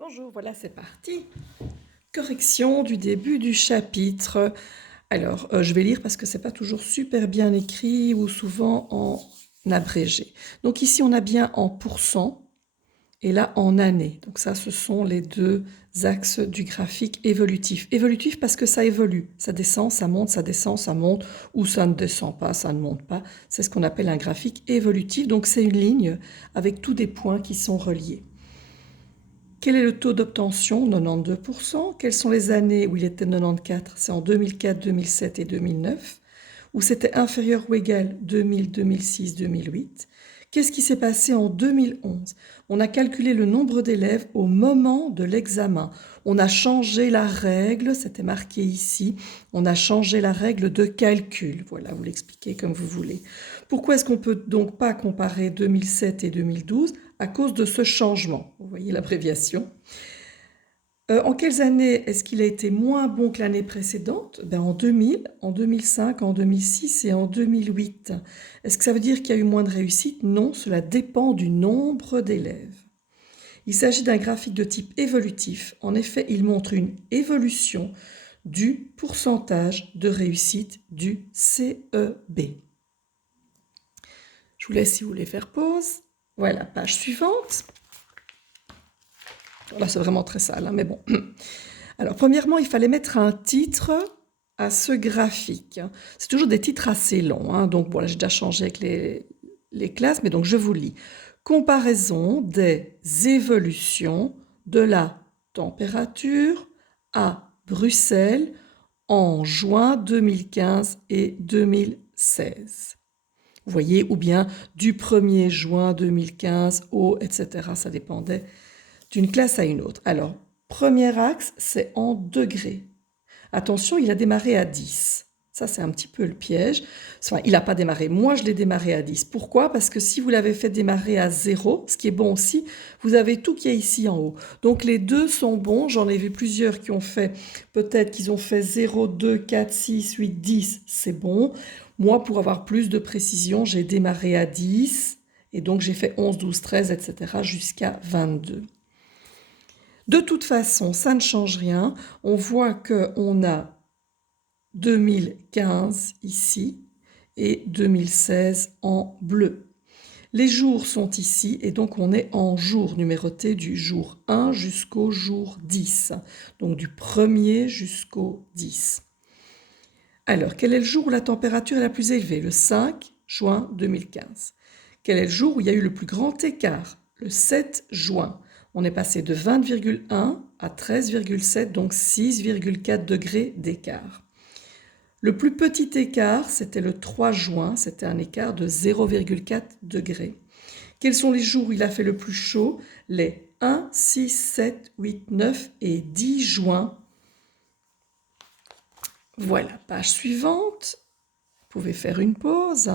Bonjour, voilà, c'est parti. Correction du début du chapitre. Alors, je vais lire parce que c'est pas toujours super bien écrit ou souvent en abrégé. Donc ici, on a bien en pourcent et là en année. Donc ça, ce sont les deux axes du graphique évolutif. Évolutif parce que ça évolue. Ça descend, ça monte, ça descend, ça monte, ou ça ne descend pas, ça ne monte pas. C'est ce qu'on appelle un graphique évolutif. Donc c'est une ligne avec tous des points qui sont reliés. Quel est le taux d'obtention? 92%. Quelles sont les années où il était 94? C'est en 2004, 2007 et 2009. Où c'était inférieur ou égal 2000, 2006, 2008. Qu'est-ce qui s'est passé en 2011? On a calculé le nombre d'élèves au moment de l'examen. On a changé la règle, c'était marqué ici, on a changé la règle de calcul. Voilà, vous l'expliquez comme vous voulez. Pourquoi est-ce qu'on ne peut donc pas comparer 2007 et 2012? À cause de ce changement. Vous voyez l'abréviation. En quelles années est-ce qu'il a été moins bon que l'année précédente? En 2000, en 2005, en 2006 et en 2008. Est-ce que ça veut dire qu'il y a eu moins de réussite? Non, cela dépend du nombre d'élèves. Il s'agit d'un graphique de type évolutif. En effet, il montre une évolution du pourcentage de réussite du CEB. Je vous laisse si vous voulez faire pause. Voilà, page suivante. Là, c'est vraiment très sale, hein, mais bon. Alors, premièrement, il fallait mettre un titre à ce graphique. C'est toujours des titres assez longs, hein, donc voilà, j'ai déjà changé avec les classes, mais donc je vous lis. Comparaison des évolutions de la température à Bruxelles en juin 2015 et 2016. Vous voyez, ou bien du 1er juin 2015 au, etc. Ça dépendait d'une classe à une autre. Alors, premier axe, c'est en degrés. Attention, il a démarré à 10. Ça, c'est un petit peu le piège. Enfin, il n'a pas démarré. Moi, je l'ai démarré à 10. Pourquoi? Parce que si vous l'avez fait démarrer à 0, ce qui est bon aussi, vous avez tout qui est ici en haut. Donc, les deux sont bons. J'en ai vu plusieurs qui ont fait, peut-être qu'ils ont fait 0, 2, 4, 6, 8, 10. C'est bon. Moi, pour avoir plus de précision, j'ai démarré à 10. Et donc, j'ai fait 11, 12, 13, etc. jusqu'à 22. De toute façon, ça ne change rien. On voit qu'on a 2015 ici et 2016 en bleu. Les jours sont ici et donc on est en jours numérotés du jour 1 jusqu'au jour 10. Donc du 1er jusqu'au 10. Alors, quel est le jour où la température est la plus élevée? Le 5 juin 2015. Quel est le jour où il y a eu le plus grand écart? Le 7 juin. On est passé de 20,1 à 13,7, donc 6,4 degrés d'écart. Le plus petit écart, c'était le 3 juin, c'était un écart de 0,4 degrés. Quels sont les jours où il a fait le plus chaud? Les 1, 6, 7, 8, 9 et 10 juin. Voilà, page suivante. Vous pouvez faire une pause.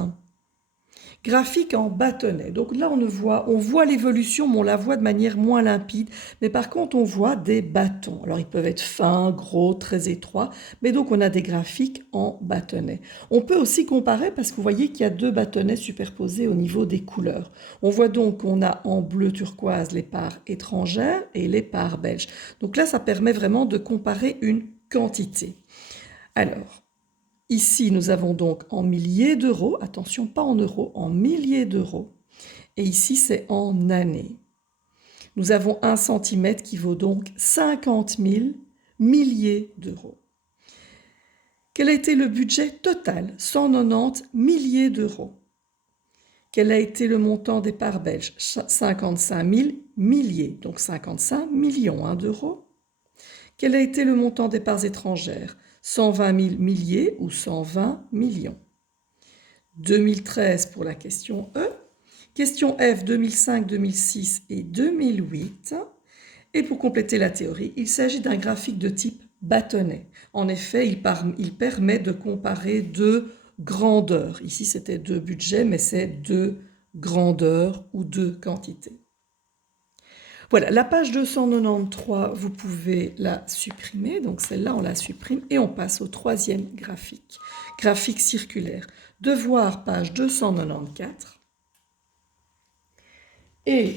Graphique en bâtonnet. Donc là, on voit l'évolution, mais on la voit de manière moins limpide. Mais par contre, on voit des bâtons. Alors, ils peuvent être fins, gros, très étroits. Mais donc, on a des graphiques en bâtonnet. On peut aussi comparer parce que vous voyez qu'il y a deux bâtonnets superposés au niveau des couleurs. On voit donc qu'on a en bleu turquoise les parts étrangères et les parts belges. Donc là, ça permet vraiment de comparer une quantité. Alors, ici, nous avons donc en milliers d'euros, attention, pas en euros, en milliers d'euros. Et ici, c'est en années. Nous avons 1 centimètre qui vaut donc 50 000 milliers d'euros. Quel a été le budget total? 190 milliers d'euros. Quel a été le montant des parts belges? 55 000 milliers, donc 55 millions d'euros. Quel a été le montant des parts étrangères? 120 000 milliers ou 120 millions. 2013 pour la question E. Question F, 2005, 2006 et 2008. Et pour compléter la théorie, il s'agit d'un graphique de type bâtonnet. En effet, il permet de comparer deux grandeurs. Ici, c'était deux budgets, mais c'est deux grandeurs ou deux quantités. Voilà, la page 293, vous pouvez la supprimer. Donc celle-là, on la supprime et on passe au troisième graphique. Graphique circulaire. Devoir, page 294. Et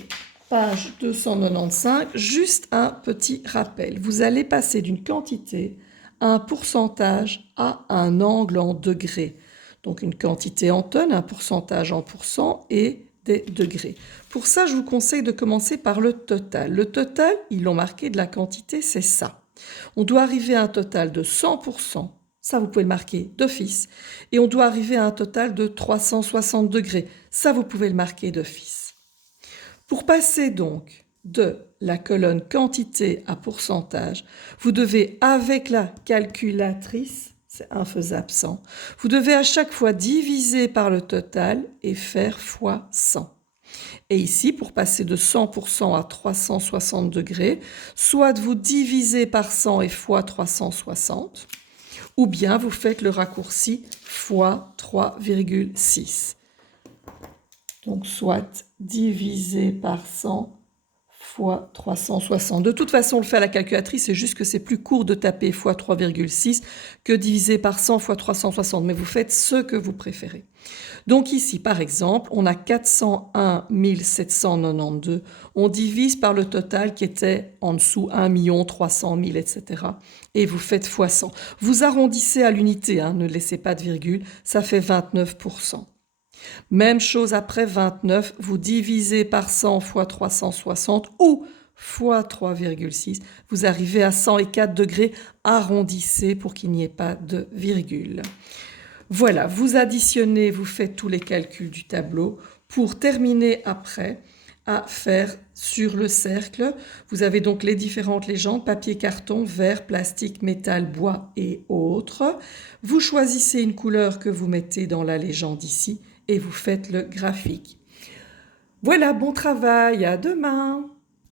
page 295, juste un petit rappel. Vous allez passer d'une quantité à un pourcentage à un angle en degrés. Donc une quantité en tonnes, un pourcentage en pourcents et des degrés. Pour ça, je vous conseille de commencer par le total. Le total, ils l'ont marqué de la quantité, c'est ça. On doit arriver à un total de 100%. Ça, vous pouvez le marquer d'office. Et on doit arriver à un total de 360 degrés. Ça, vous pouvez le marquer d'office. Pour passer donc de la colonne quantité à pourcentage, vous devez, avec la calculatrice, c'est infaisable sans, vous devez à chaque fois diviser par le total et faire fois 100. Et ici, pour passer de 100% à 360 degrés, soit vous divisez par 100 et fois 360, ou bien vous faites le raccourci fois 3,6. Donc soit divisé par 100 fois 360. De toute façon, on le fait à la calculatrice, c'est juste que c'est plus court de taper fois 3,6 que diviser par 100 fois 360, mais vous faites ce que vous préférez. Donc ici, par exemple, on a 401 792. On divise par le total qui était en dessous 1 300 000, etc. Et vous faites fois 100. Vous arrondissez à l'unité, hein, ne laissez pas de virgule, ça fait 29%. Même chose après 29, vous divisez par 100 fois 360 ou fois 3,6, vous arrivez à 104 degrés, arrondissez pour qu'il n'y ait pas de virgule. Voilà, vous additionnez, vous faites tous les calculs du tableau pour terminer après à faire sur le cercle. Vous avez donc les différentes légendes, papier, carton, verre, plastique, métal, bois et autres. Vous choisissez une couleur que vous mettez dans la légende ici et vous faites le graphique. Voilà, bon travail, à demain!